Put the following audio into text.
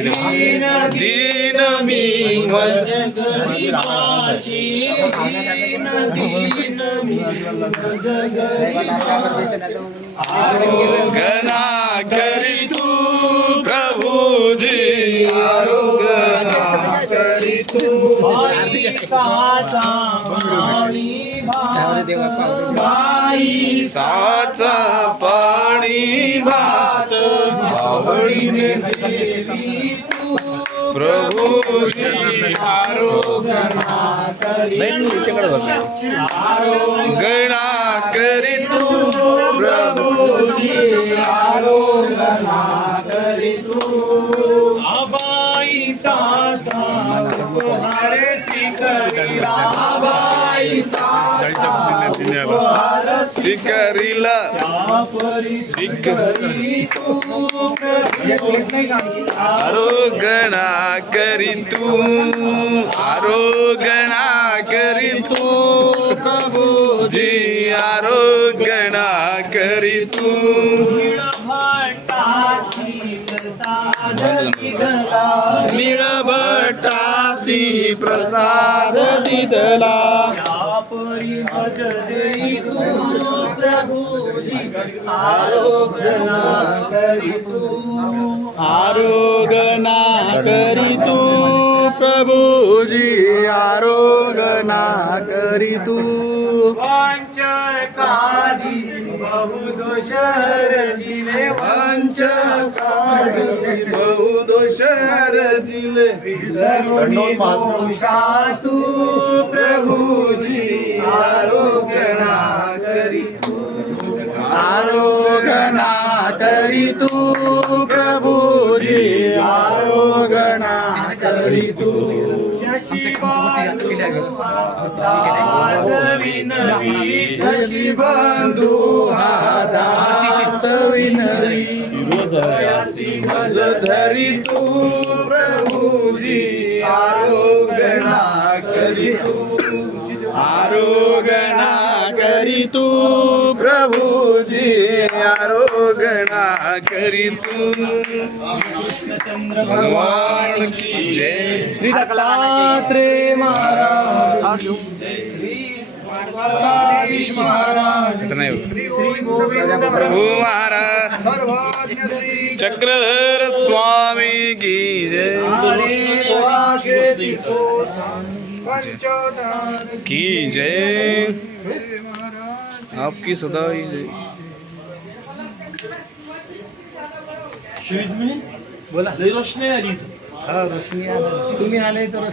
दीन दीन मी गणा करी तू प्रभुजी आरोग्य करी तू बाई साचा पाणी भात आवडीने प्रभुजी आरोग्य गणा करी तू. प्रभुजी उपहार स्वीकारिला आबाई साचा उपहार स्वीकारिला स्वीकारिली तू आरोगणा करी तू आरोगणा करी तू प्रभुजी आरोगणा करी तू मिळ भटासी प्रसाद दिदला आरोगणा करी तू प्रभुजी आरोगणा करी तू. पंचकाली बहुदोष रचिले पंचकाली बहुदोष रचिले तू प्रभुजी आरोगणा करी तू. आरोगणा करी तू प्रभुजी आरोगणा करी तू. शशिबंधू हादास विनवी मज धरी तू प्रभुजी आरोगणा करी तू आरोगणा करी तू. प्रभुजी आरोगणा करी तू. भगवान की जय. श्री दत्तात्रेय महाराज प्रभु महाराज। चक्रधर स्वामी की जय। की जय। आपकी सदा ही बोला। रोशनी आली. तुम्ही आले तर